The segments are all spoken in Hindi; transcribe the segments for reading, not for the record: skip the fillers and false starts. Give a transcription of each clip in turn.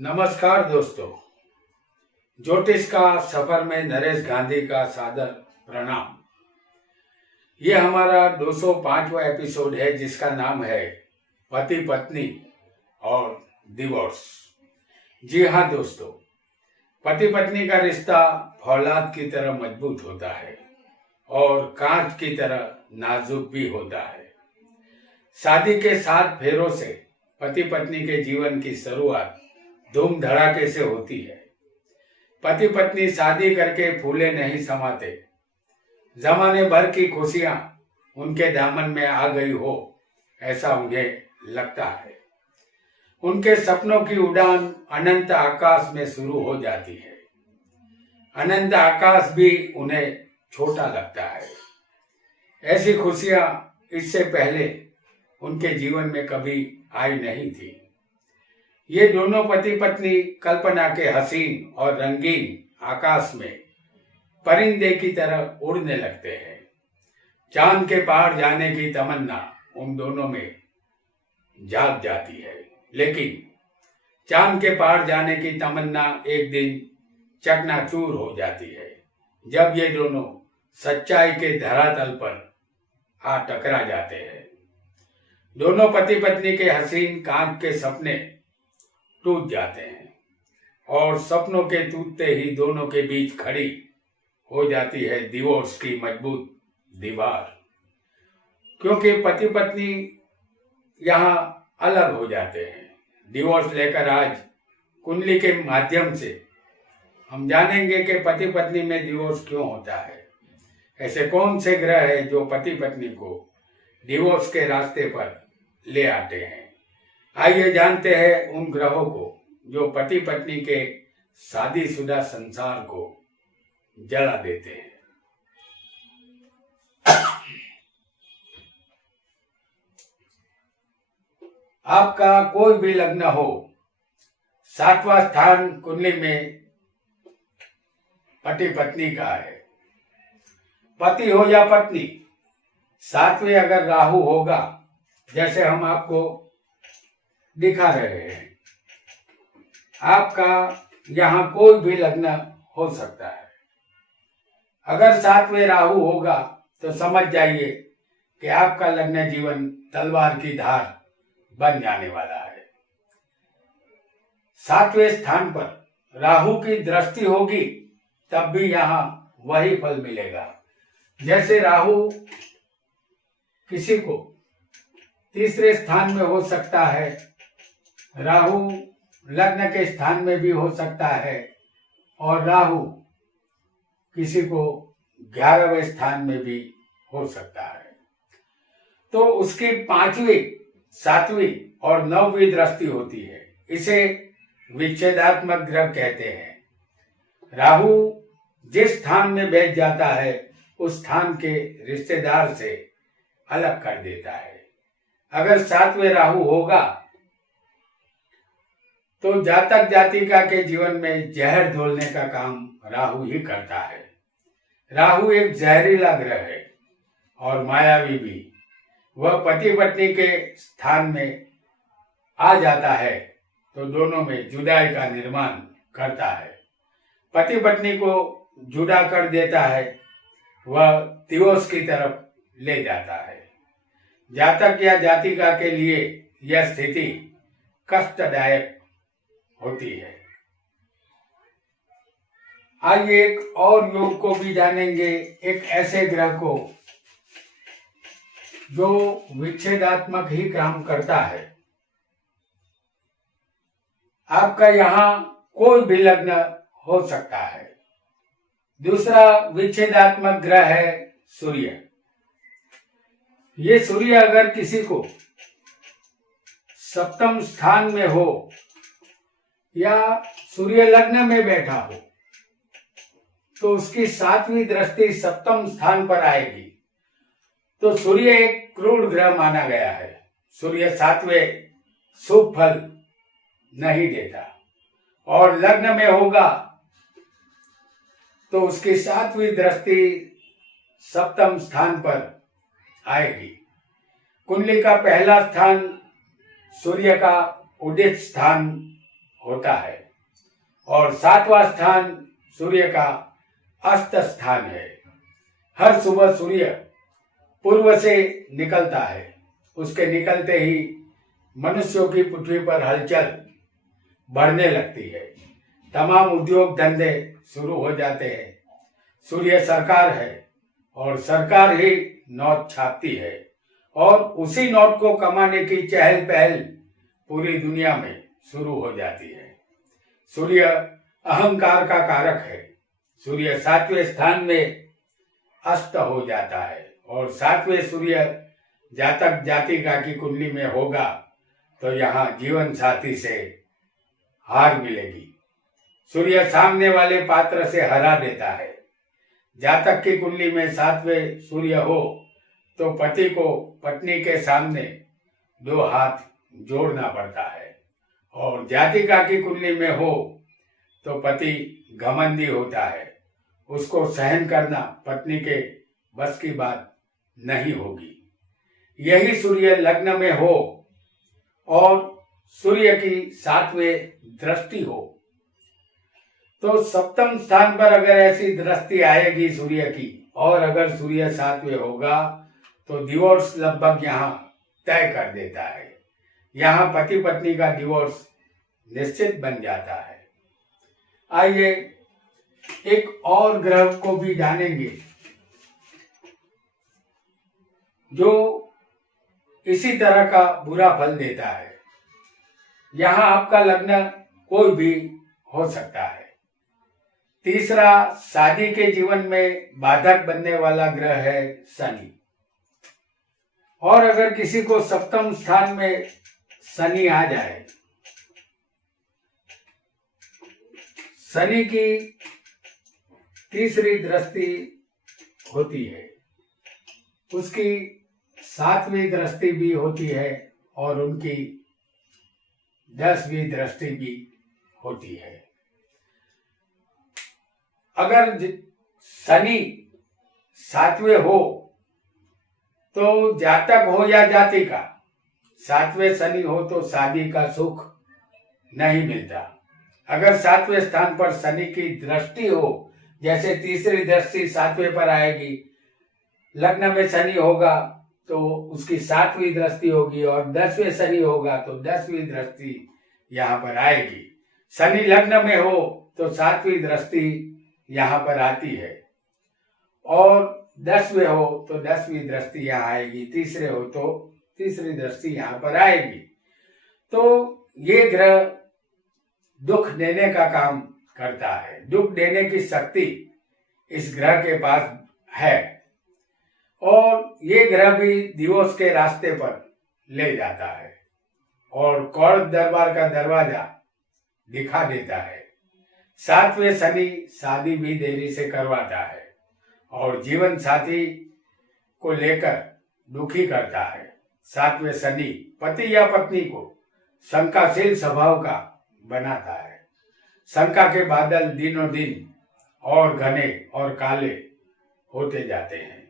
नमस्कार दोस्तों, ज्योतिष का सफर में नरेश गांधी का सादर प्रणाम। ये हमारा 205वां एपिसोड है जिसका नाम है पति पत्नी और डिवोर्स। जी हाँ दोस्तों, पति पत्नी का रिश्ता फौलाद की तरह मजबूत होता है और कांच की तरह नाजुक भी होता है। शादी के 7 फेरों से पति पत्नी के जीवन की शुरुआत धूम धड़ाके से होती है। पति पत्नी शादी करके फूले नहीं समाते। जमाने भर की खुशियां उनके दामन में आ गई हो ऐसा उन्हें लगता है। उनके सपनों की उड़ान अनंत आकाश में शुरू हो जाती है। अनंत आकाश भी उन्हें छोटा लगता है। ऐसी खुशियां इससे पहले उनके जीवन में कभी आई नहीं थी। ये दोनों पति पत्नी कल्पना के हसीन और रंगीन आकाश में परिंदे की तरह उड़ने लगते हैं। चांद के पार जाने की तमन्ना उन दोनों में जाग जाती है, लेकिन चांद के पार जाने की तमन्ना एक दिन चकनाचूर हो जाती है जब ये दोनों सच्चाई के धरातल पर आ टकरा जाते हैं। दोनों पति पत्नी के हसीन कांच के सपने टूट जाते हैं और सपनों के टूटते ही दोनों के बीच खड़ी हो जाती है डिवोर्स की मजबूत दीवार। क्योंकि पति पत्नी यहाँ अलग हो जाते हैं। डिवोर्स लेकर आज कुंडली के माध्यम से हम जानेंगे कि पति पत्नी में डिवोर्स क्यों होता है। ऐसे कौन से ग्रह है जो पति पत्नी को डिवोर्स के रास्ते पर ले आते हैं। आइए जानते हैं उन ग्रहों को जो पति पत्नी के शादीशुदा संसार को जला देते हैं। आपका कोई भी लग्न हो, 7वां स्थान कुंडली में पति पत्नी का है। पति हो या पत्नी, 7वें अगर राहु होगा, जैसे हम आपको दिखा रहे हैं, आपका यहाँ कोई भी लग्न हो सकता है। अगर 7वें राहु होगा तो समझ जाइए कि आपका लग्न जीवन तलवार की धार बन जाने वाला है। 7वें स्थान पर राहु की दृष्टि होगी तब भी यहाँ वही फल मिलेगा। जैसे राहु किसी को तीसरे स्थान में हो सकता है, राहु लग्न के स्थान में भी हो सकता है और राहु किसी को 11वें स्थान में भी हो सकता है। तो उसकी 5वीं, 7वीं और 9वीं दृष्टि होती है। इसे विच्छेदात्मक ग्रह कहते हैं। राहु जिस स्थान में बैठ जाता है उस स्थान के रिश्तेदार से अलग कर देता है। अगर 7वें राहु होगा तो जातक जातिका के जीवन में जहर घोलने का काम राहु ही करता है। राहु एक जहरीला ग्रह है और मायावी भी। वह पति पत्नी के स्थान में आ जाता है तो दोनों में जुदाई का निर्माण करता है। पति पत्नी को जुदा कर देता है, वह डिवोर्स की तरफ ले जाता है। जातक या जातिका के लिए यह स्थिति कष्टदायक होती है। आइए एक और योग को भी जानेंगे, एक ऐसे ग्रह को जो विच्छेदात्मक ही काम करता है। आपका यहाँ कोई भी लग्न हो सकता है। दूसरा विच्छेदात्मक ग्रह है सूर्य। ये सूर्य अगर किसी को 7म स्थान में हो या सूर्य लग्न में बैठा हो तो उसकी 7वीं दृष्टि 7म स्थान पर आएगी। तो सूर्य एक क्रूर ग्रह माना गया है। सूर्य 7वें शुभ फल नहीं देता और लग्न में होगा तो उसकी 7वीं दृष्टि 7म स्थान पर आएगी। कुंडली का पहला स्थान सूर्य का उदित स्थान होता है और 7वां स्थान सूर्य का अस्त स्थान है। हर सुबह सूर्य पूर्व से निकलता है। उसके निकलते ही मनुष्यों की पृथ्वी पर हलचल बढ़ने लगती है। तमाम उद्योग धंधे शुरू हो जाते हैं। सूर्य सरकार है और सरकार ही नोट छापती है और उसी नोट को कमाने की चहल पहल पूरी दुनिया में शुरू हो जाती है। सूर्य अहंकार का कारक है। सूर्य 7वें स्थान में अस्त हो जाता है और 7वें सूर्य जातक जातिका की कुंडली में होगा तो यहाँ जीवन साथी से हार मिलेगी। सूर्य सामने वाले पात्र से हरा देता है। जातक की कुंडली में 7वें सूर्य हो तो पति को पत्नी के सामने 2 हाथ जोड़ना पड़ता है और जातिका की कुंडली में हो तो पति घमंडी होता है। उसको सहन करना पत्नी के बस की बात नहीं होगी। यही सूर्य लग्न में हो और सूर्य की 7वें दृष्टि हो तो 7वें स्थान पर अगर ऐसी दृष्टि आएगी सूर्य की और अगर सूर्य 7वें होगा तो डिवोर्स लगभग यहाँ तय कर देता है। यहाँ पति पत्नी का डिवोर्स निश्चित बन जाता है। आइए एक और ग्रह को भी जानेंगे जो इसी तरह का बुरा फल देता है। यहाँ आपका लग्न कोई भी हो सकता है। तीसरा शादी के जीवन में बाधक बनने वाला ग्रह है शनि। और अगर किसी को 7वें स्थान में शनि आ जाए, शनि की तीसरी दृष्टि होती है, उसकी 7वीं दृष्टि भी होती है और उनकी 10वीं दृष्टि भी होती है। अगर शनि 7वें हो तो जातक हो या जातिका 7वें शनि हो तो शादी का सुख नहीं मिलता। अगर 7वें स्थान पर शनि की दृष्टि हो, जैसे तीसरी दृष्टि 7वें पर आएगी, लग्न में शनि होगा तो उसकी 7वीं दृष्टि होगी और 10वें शनि होगा तो 10वीं दृष्टि यहाँ पर आएगी। शनि लग्न में हो तो 7वीं दृष्टि यहाँ पर आती है और 10वें हो तो 10वीं दृष्टि यहाँ आएगी। तीसरे हो तो तीसरी दृष्टि यहाँ पर आएगी। तो ये ग्रह दुख देने का काम करता है। दुख देने की शक्ति इस ग्रह के पास है और ये ग्रह भी डिवोर्स के रास्ते पर ले जाता है और कोर्ट दरबार का दरवाजा दिखा देता है। 7वें शनि शादी भी देरी से करवाता है और जीवन साथी को लेकर दुखी करता है। 7वें शनि पति या पत्नी को शंकाशील स्वभाव का बनाता है। शंका के बादल दिनों दिन और घने और काले होते जाते हैं।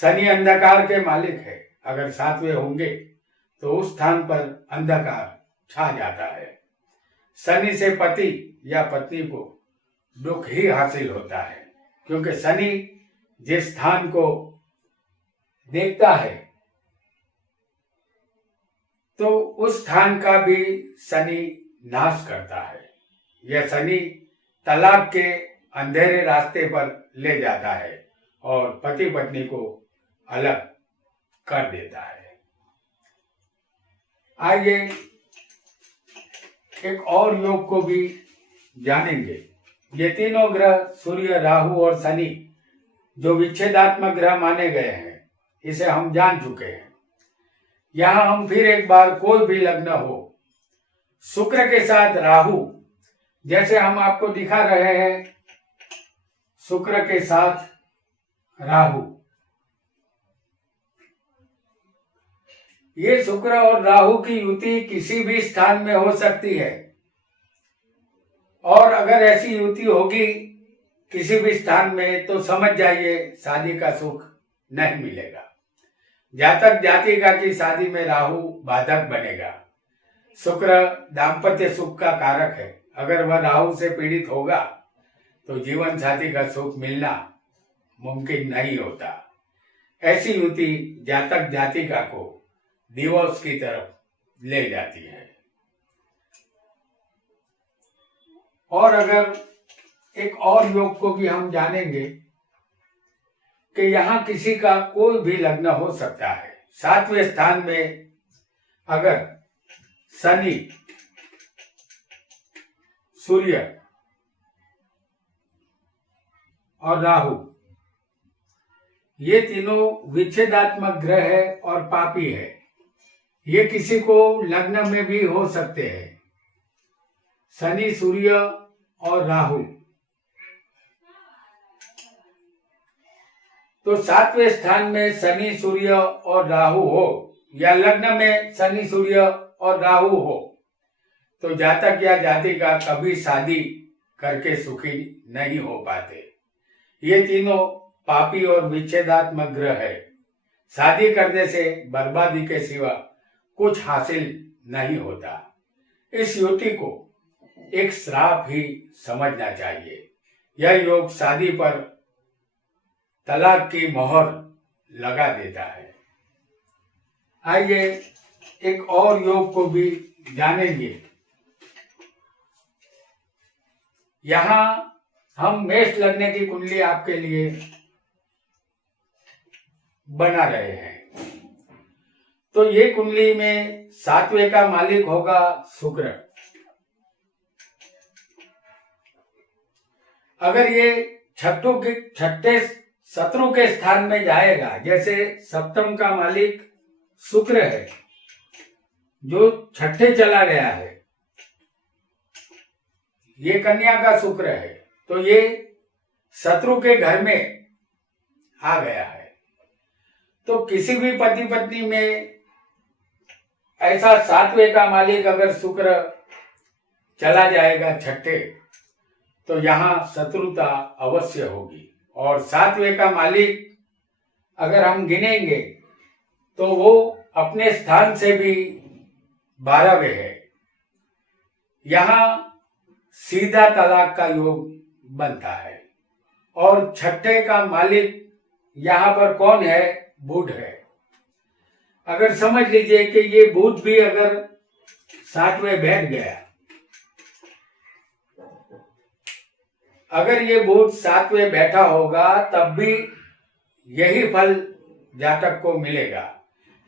शनि अंधकार के मालिक है। अगर 7वें होंगे तो उस स्थान पर अंधकार छा जाता है। शनि से पति या पत्नी को दुख ही हासिल होता है, क्योंकि शनि जिस स्थान को देखता है तो उस स्थान का भी शनि नाश करता है। यह शनि तलाक के अंधेरे रास्ते पर ले जाता है और पति पत्नी को अलग कर देता है। आइए एक और योग को भी जानेंगे। ये तीनों ग्रह सूर्य, राहु और शनि जो विच्छेदात्मक ग्रह माने गए हैं, इसे हम जान चुके हैं। यहां हम फिर एक बार कोई भी लग्न हो, शुक्र के साथ राहु, जैसे हम आपको दिखा रहे हैं, शुक्र के साथ राहु, ये शुक्र और राहु की युति किसी भी स्थान में हो सकती है और अगर ऐसी युति होगी किसी भी स्थान में तो समझ जाइए शादी का सुख नहीं मिलेगा। जातक जातिका की शादी में राहु बाधक बनेगा। शुक्र दाम्पत्य सुख का कारक है। अगर वह राहु से पीड़ित होगा तो जीवन साथी का सुख मिलना मुमकिन नहीं होता। ऐसी युति जातक जातिका को डिवोर्स की तरफ ले जाती है। और अगर एक और योग को भी हम जानेंगे कि यहाँ किसी का कोई भी लग्न हो सकता है। 7वें स्थान में अगर शनि, सूर्य और राहु, ये तीनों विच्छेदात्मक ग्रह है और पापी है। ये किसी को लग्न में भी हो सकते हैं। शनि, सूर्य और राहु। तो 7वें स्थान में शनि, सूर्य और राहु हो या लग्न में शनि, सूर्य और राहु हो तो जातक या जातिका कभी शादी करके सुखी नहीं हो पाते। ये तीनों पापी और विच्छेदात्मक ग्रह है। शादी करने से बर्बादी के सिवा कुछ हासिल नहीं होता। इस युति को एक श्राप ही समझना चाहिए। यह योग शादी पर तलाक की मोहर लगा देता है। आइए एक और योग को भी जानेंगे। यहाँ हम मेष लग्न की कुंडली आपके लिए बना रहे हैं। तो ये कुंडली में 7वें का मालिक होगा शुक्र। अगर ये छठे शत्रु के स्थान में जाएगा, जैसे सप्तम का मालिक शुक्र है जो छठे चला गया है, ये कन्या का शुक्र है, तो ये शत्रु के घर में आ गया है। तो किसी भी पति पत्नी में ऐसा 7वें का मालिक अगर शुक्र चला जाएगा छठे, तो यहाँ शत्रुता अवश्य होगी। और 7वें का मालिक अगर हम गिनेंगे तो वो अपने स्थान से भी 12वें है। यहाँ सीधा तलाक का योग बनता है। और छठे का मालिक यहाँ पर कौन है? बुध है। अगर समझ लीजिए कि ये बुध भी अगर 7वें बैठ गया, अगर ये बुध 7वें बैठा होगा तब भी यही फल जातक को मिलेगा।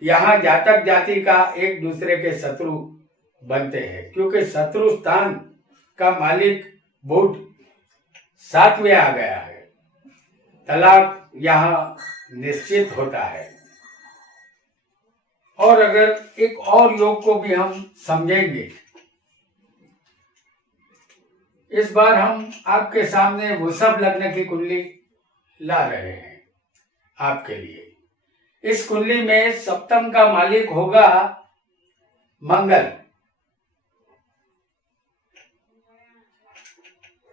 यहाँ जातक जाति का एक दूसरे के शत्रु बनते हैं, क्योंकि शत्रु स्थान का मालिक बुध 7वें आ गया है। तलाक यहाँ निश्चित होता है। और अगर एक और योग को भी हम समझेंगे, इस बार हम आपके सामने वृषभ लग्न की कुंडली ला रहे हैं आपके लिए। इस कुंडली में सप्तम का मालिक होगा मंगल।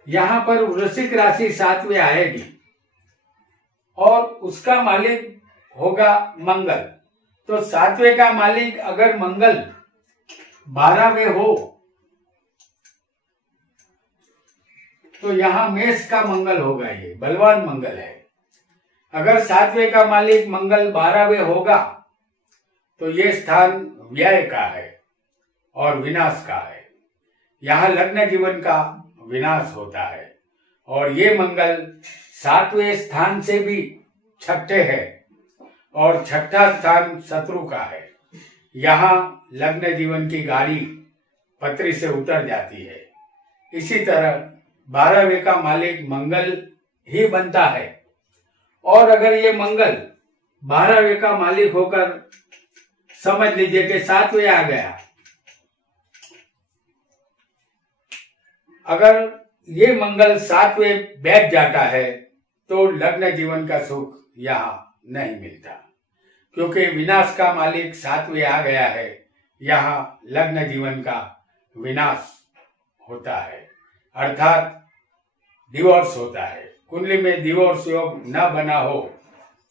यहां पर वृश्चिक राशि 7वें आएगी और उसका मालिक होगा मंगल। तो 7वें का मालिक अगर मंगल 12वें हो तो यहाँ मेष का मंगल होगा, ये बलवान मंगल है। अगर 7वें का मालिक मंगल 12वें होगा तो ये स्थान व्यय का है और विनाश का है। यहाँ लग्न जीवन का विनाश होता है। और ये मंगल 7वें स्थान से भी छठे है और छठा स्थान शत्रु का है। यहाँ लग्न जीवन की गाड़ी पटरी से उतर जाती है। इसी तरह 12वें का मालिक मंगल ही बनता है। और अगर ये मंगल 12वें का मालिक होकर समझ लीजिए कि 7वें आ गया, अगर ये मंगल 7वें बैठ जाता है तो लग्न जीवन का सुख यहाँ नहीं मिलता, क्योंकि विनाश का मालिक 7वें आ गया है। यहाँ लग्न जीवन का विनाश होता है, अर्थात डिवोर्स होता है। कुंडली में डिवोर्स योग न बना हो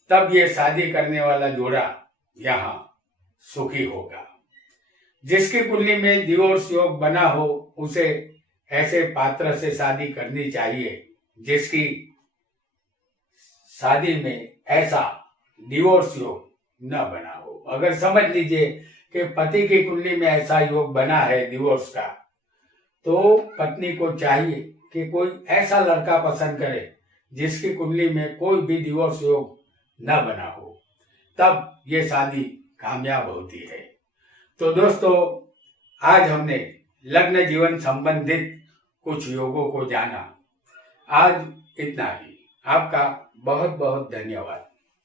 तब ये शादी करने वाला जोड़ा यहाँ सुखी होगा। जिसकी कुंडली में डिवोर्स योग बना हो उसे ऐसे पात्र से शादी करनी चाहिए जिसकी शादी में ऐसा डिवोर्स योग न बना हो। अगर समझ लीजिए कि पति की कुंडली में ऐसा योग बना है डिवोर्स का, तो पत्नी को चाहिए कि कोई ऐसा लड़का पसंद करे जिसकी कुंडली में कोई भी डिवोर्स योग न बना हो, तब ये शादी कामयाब होती है। तो दोस्तों, आज हमने लग्न जीवन संबंधित कुछ योगों को जाना। आज इतना ही। आपका बहुत बहुत धन्यवाद।